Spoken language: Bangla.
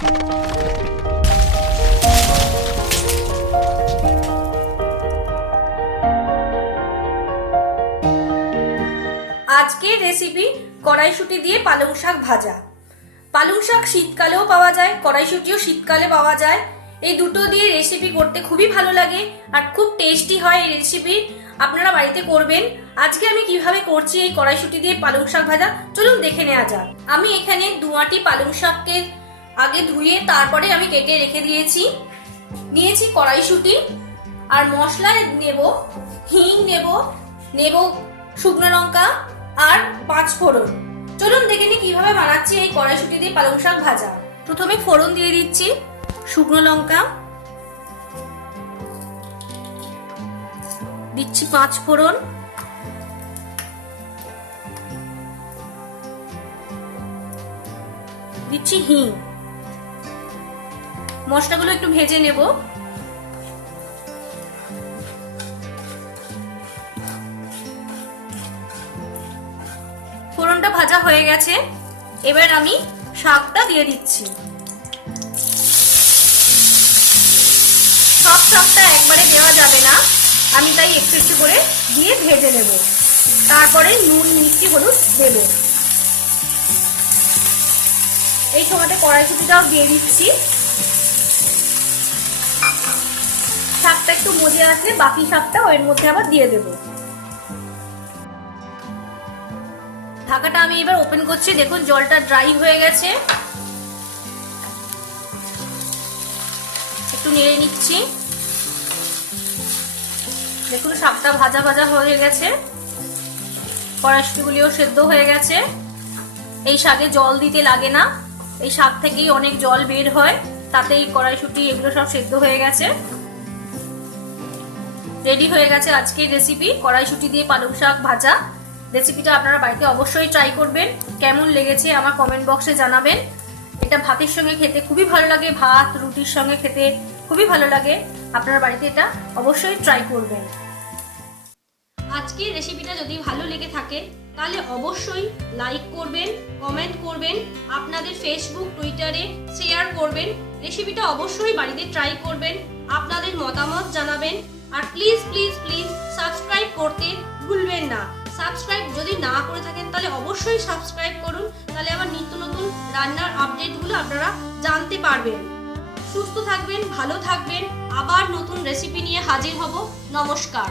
আজকের রেসিপি কড়াইশুঁটি দিয়ে পালং শাক ভাজা। পালং শাক শীতকালেও পাওয়া যায়, কড়াইশুঁটিও শীতকালে পাওয়া যায়। এই দুটো দিয়ে রেসিপি করতে খুবই ভালো লাগে আর খুব টেস্টি হয় এই রেসিপি। আপনারা বাড়িতে করবেন। আজকে আমি কিভাবে করছি এই কড়াইশুঁটি দিয়ে পালং শাক ভাজা, চলুন দেখে নেওয়া যাক। আমি এখানে 2 আঁটি পালং শাককে আগে ধুয়ে তারপরে আমি কেটে রেখে দিয়েছি। নিয়েছি কড়াইশুঁটি আর মশলা নেব, হিং নেব শুকনো লঙ্কা আর 5 ফোড়ন। চলুন দেখে নিই কিভাবে বানাচ্ছি এই কড়াইশুঁটি দিয়ে পালং শাক ভাজা। প্রথমে ফোড়ন দিয়ে দিচ্ছি, শুকনো লঙ্কা দিচ্ছি, 5 ফোড়ন দিচ্ছি, হিং। মশলাগুলো একটু ভেজে নেব। ফোড়নটা ভাজা হয়ে গেছে, এবার আমি শাকটা দিয়ে দিচ্ছি। সব শাকটা একবারে দেওয়া যাবে না, আমি তাই একটু একটু করে দিয়ে ভেজে নেব। তারপরে নুন, মিষ্টি, হলুদ দেব। এই সময়তে কড়াইশুঁটিটাও দিয়ে দিচ্ছি। শাকটা একটু মজে আসলে বাকি শাকটা এর মধ্যে আবার দিয়ে দেব। ঢাকাটা আমি এবার ওপেন করছি। দেখুন জলটা ড্রাই হয়ে গেছে, একটু নেড়ে নিচ্ছি। দেখুন শাকটা ভাজা ভাজা হয়ে গেছে, কড়াইশুঁটিগুলিও সেদ্ধ হয়ে গেছে। এই শাকে জল দিতে লাগে না, এই শাক থেকেই অনেক জল বের হয়, তাতে এই কড়াইশুঁটি এগুলো সব সেদ্ধ হয়ে গেছে। রেডি হয়ে গেছে আজকের রেসিপি কড়াইশুঁটি দিয়ে পালং শাক ভাজা। রেসিপিটা আপনারা বাড়িতে অবশ্যই ট্রাই করবেন। কেমন লেগেছে আমার কমেন্ট বক্সে জানাবেন। এটা ভাতের সঙ্গে খেতে খুবই ভালো লাগে, ভাত রুটির সঙ্গে খেতে খুবই ভালো লাগে। আপনারা বাড়িতে এটা অবশ্যই ট্রাই করবেন। আজকের রেসিপিটা যদি ভালো লেগে থাকে তাহলে অবশ্যই লাইক করবেন, কমেন্ট করবেন, আপনাদের ফেসবুক টুইটারে শেয়ার করবেন। রেসিপিটা অবশ্যই বাড়িতে ট্রাই করবেন, আপনাদের মতামত জানাবেন। আর প্লিজ প্লিজ প্লিজ সাবস্ক্রাইব করতে ভুলবেন না। সাবস্ক্রাইব যদি না করে থাকেন তাহলে অবশ্যই সাবস্ক্রাইব করুন, তাহলে আমার নিত্য নতুন রান্নার আপডেটগুলো আপনারা জানতে পারবেন। সুস্থ থাকবেন, ভালো থাকবেন। আবার নতুন রেসিপি নিয়ে হাজির হব। নমস্কার।